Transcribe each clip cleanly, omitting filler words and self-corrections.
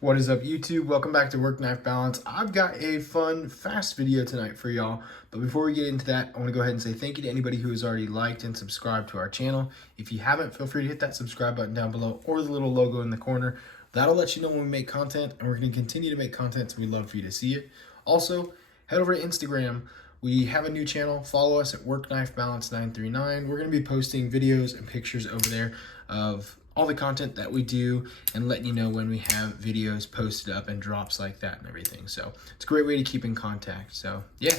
What is up, YouTube? Welcome back to Work Knife Balance. I've got a fun, fast video tonight for y'all. But before we get into that, I want to go ahead and say thank you to anybody who has already liked and subscribed to our channel. If you haven't, feel free to hit that subscribe button down below or the little logo in the corner. That'll let you know when we make content, and we're going to continue to make content, so we'd love for you to see it. Also, head over to Instagram. We have a new channel. Follow us at Work Knife Balance 939. We're going to be posting videos and pictures over there of all the content that we do and letting you know when we have videos posted up and drops like that and everything. So it's a great way to keep in contact. So yeah,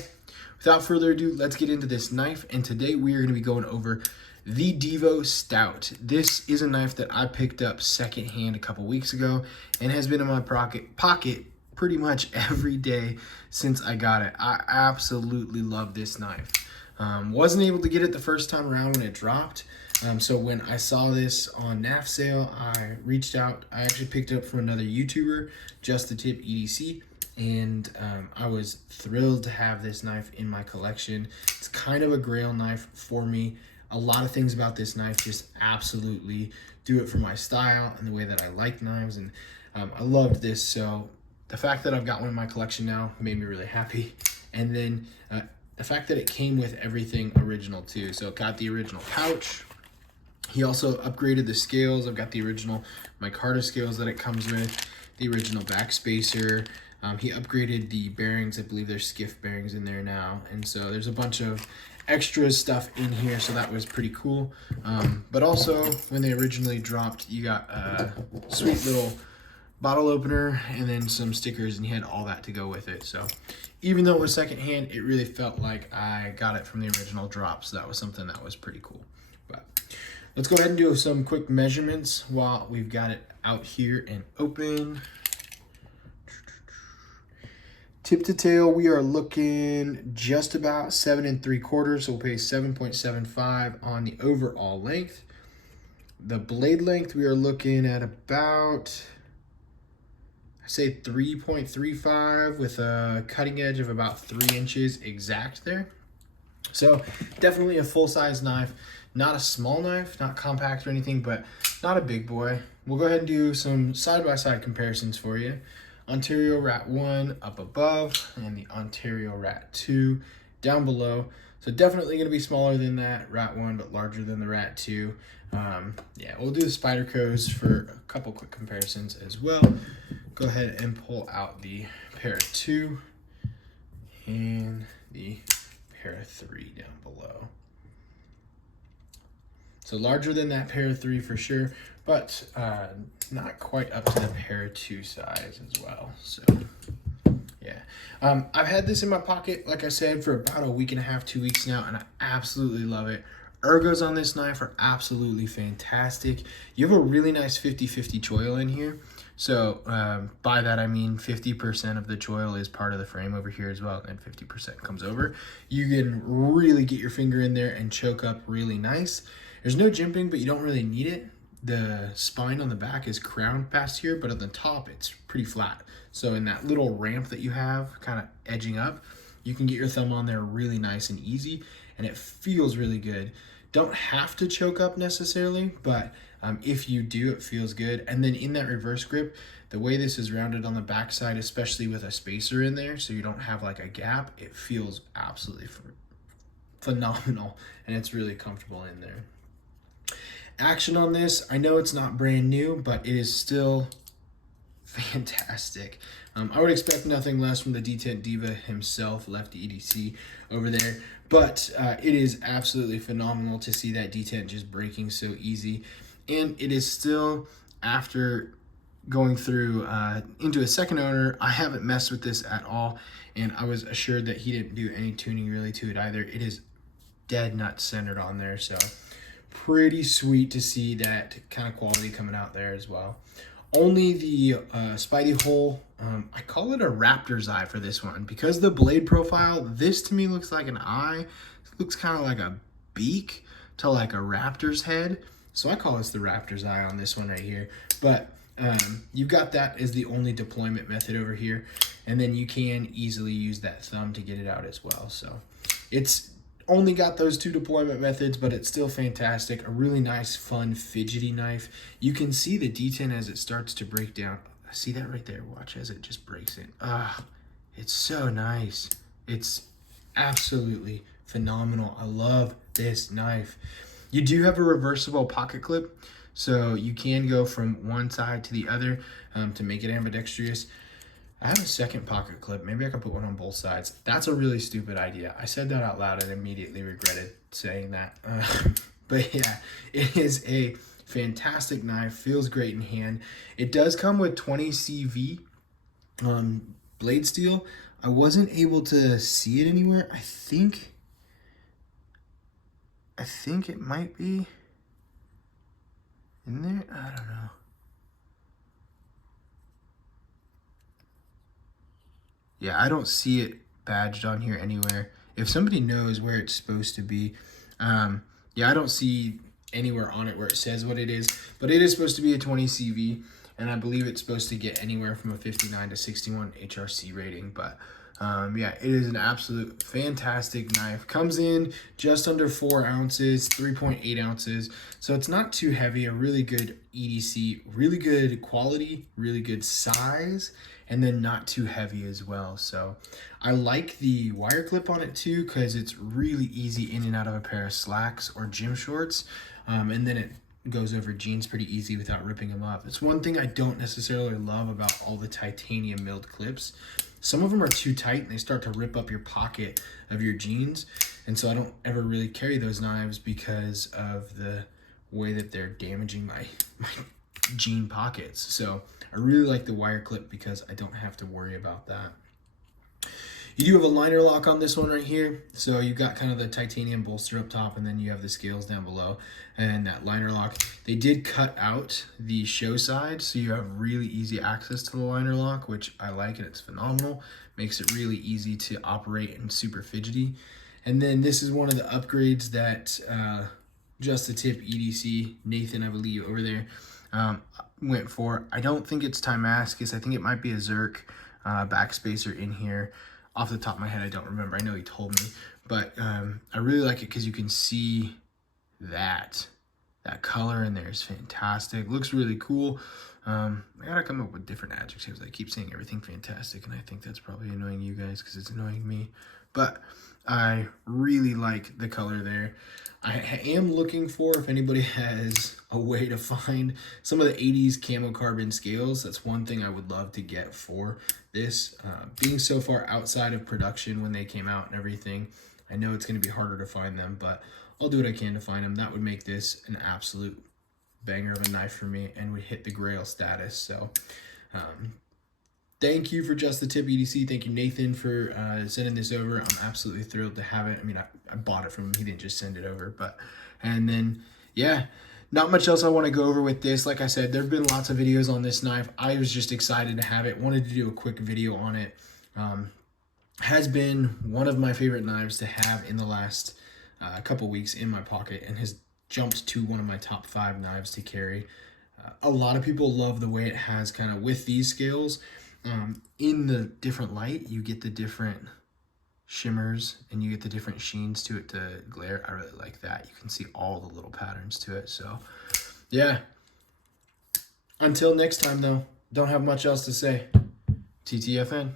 without further ado, let's get into this knife. And today we are going to be going over the Divo Stout. This is a knife that I picked up secondhand a couple weeks ago and has been in my pocket pretty much every day since I got it. I absolutely love this knife. Wasn't able to get it the first time around when it dropped. So when I saw this on NAF sale, I reached out. I actually picked it up from another YouTuber, Just the Tip EDC, and I was thrilled to have this knife in my collection. It's kind of a grail knife for me. A lot of things about this knife just absolutely do it for my style and the way that I like knives, and I loved this. So the fact that I've got one in my collection now made me really happy. And then the fact that it came with everything original too. So it got the original pouch. He also upgraded the scales. I've got the original micarta scales that it comes with, the original back spacer. He upgraded the bearings. I believe there's skiff bearings in there now. And so there's a bunch of extra stuff in here, so that was pretty cool. But also, when they originally dropped, you got a sweet little bottle opener and then some stickers, and you had all that to go with it. So even though it was secondhand, it really felt like I got it from the original drop. So that was something that was pretty cool. But let's go ahead and do some quick measurements while we've got it out here and open. Tip to tail, we are looking just about 7 3/4, so we'll pay 7.75 on the overall length. The blade length, we are looking at about, I say 3.35 with a cutting edge of about 3 inches exact there. So definitely a full-size knife. Not a small knife, not compact or anything, but not a big boy. We'll go ahead and do some side-by-side comparisons for you. Ontario Rat 1 up above and the Ontario Rat 2 down below. So definitely going to be smaller than that Rat 1, but larger than the Rat 2. Yeah, we'll do the Spydercos for a couple quick comparisons as well. Go ahead and pull out the pair 2 and the pair 3 down below. So larger than that pair 3 for sure, but not quite up to the pair 2 size as well. So yeah, I've had this in my pocket, like I said, for about a week and a half, 2 weeks now, and I absolutely love it. Ergos on this knife are absolutely fantastic. You have a really nice 50-50 choil in here. So by that I mean 50% of the choil is part of the frame over here as well, and 50% comes over. You can really get your finger in there and choke up really nice. There's no jimping, but you don't really need it. The spine on the back is crowned past here, but on the top it's pretty flat. So in that little ramp that you have kind of edging up, you can get your thumb on there really nice and easy, and it feels really good. Don't have to choke up necessarily, but if you do, it feels good. And then in that reverse grip, the way this is rounded on the back side, especially with a spacer in there, so you don't have like a gap, it feels absolutely phenomenal, and it's really comfortable in there. Action on this, I know it's not brand new, but it is still fantastic. I would expect nothing less from the Detent Diva himself, Lefty EDC over there, but it is absolutely phenomenal to see that detent just breaking so easy. And it is still, after going through into a second owner, I haven't messed with this at all, and I was assured that he didn't do any tuning really to it either. It is dead nut centered on there, so pretty sweet to see that kind of quality coming out there as well. Only the Spidey hole, I call it a raptor's eye for this one, because the blade profile, this to me looks like an eye. It looks kind of like a beak to like a raptor's head. So I call this the raptor's eye on this one right here. But you've got that as the only deployment method over here. And then you can easily use that thumb to get it out as well. So it's only got those 2 deployment methods, but it's still fantastic. A really nice, fun, fidgety knife. You can see the detent as it starts to break down See that right there? Watch as it just breaks it. Ah, it's so nice. It's absolutely phenomenal. I love this knife. You do have a reversible pocket clip, so you can go from one side to the other to make it ambidextrous. I have a second pocket clip. Maybe I can put one on both sides. That's a really stupid idea. I said that out loud and immediately regretted saying that. But yeah, it is a fantastic knife. Feels great in hand. It does come with 20 CV blade steel. I wasn't able to see it anywhere. I think it might be in there. I don't know. Yeah, I don't see it badged on here anywhere. If somebody knows where it's supposed to be, yeah, I don't see anywhere on it where it says what it is, but it is supposed to be a 20 CV, and I believe it's supposed to get anywhere from a 59 to 61 HRC rating, but yeah, it is an absolute fantastic knife. Comes in just under 4 ounces, 3.8 ounces, so it's not too heavy. A really good EDC, really good quality, really good size, and then not too heavy as well. So I like the wire clip on it too, because it's really easy in and out of a pair of slacks or gym shorts, and then it goes over jeans pretty easy without ripping them up. It's one thing I don't necessarily love about all the titanium milled clips. Some of them are too tight and they start to rip up your pocket of your jeans, and so I don't ever really carry those knives because of the way that they're damaging my jean pockets. So I really like the wire clip because I don't have to worry about that. You do have a liner lock on this one right here. So you've got kind of the titanium bolster up top, and then you have the scales down below and that liner lock. They did cut out the show side, so you have really easy access to the liner lock, which I like, and it's phenomenal. Makes it really easy to operate and super fidgety. And then this is one of the upgrades that Just the Tip EDC, Nathan, I believe, over there, went for. I don't think it's Timascus. I think it might be a Zerk backspacer in here. Off the top of my head, I don't remember. I know he told me, but I really like it because you can see that color in there is fantastic. Looks really cool. I gotta come up with different adjectives. I keep saying everything fantastic, and I think that's probably annoying you guys because it's annoying me. But I really like the color there. I am looking for, if anybody has a way to find some of the 80s camo carbon scales. That's one thing I would love to get for this. Being so far outside of production when they came out and everything, I know it's going to be harder to find them, but I'll do what I can to find them. That would make this an absolute banger of a knife for me and would hit the grail status. So thank you for Just the Tip EDC. Thank you, Nathan, for sending this over. I'm absolutely thrilled to have it. I mean, I bought it from him. He didn't just send it over. And then, yeah, not much else I want to go over with this. Like I said, there have been lots of videos on this knife. I was just excited to have it. Wanted to do a quick video on it. Has been one of my favorite knives to have in the last couple weeks in my pocket, and has jumped to one of my top 5 knives to carry. A lot of people love the way it has kind of with these scales. In the different light, you get the different shimmers and you get the different sheens to it to glare. I really like that. You can see all the little patterns to it. So yeah, until next time though, don't have much else to say. TTFN.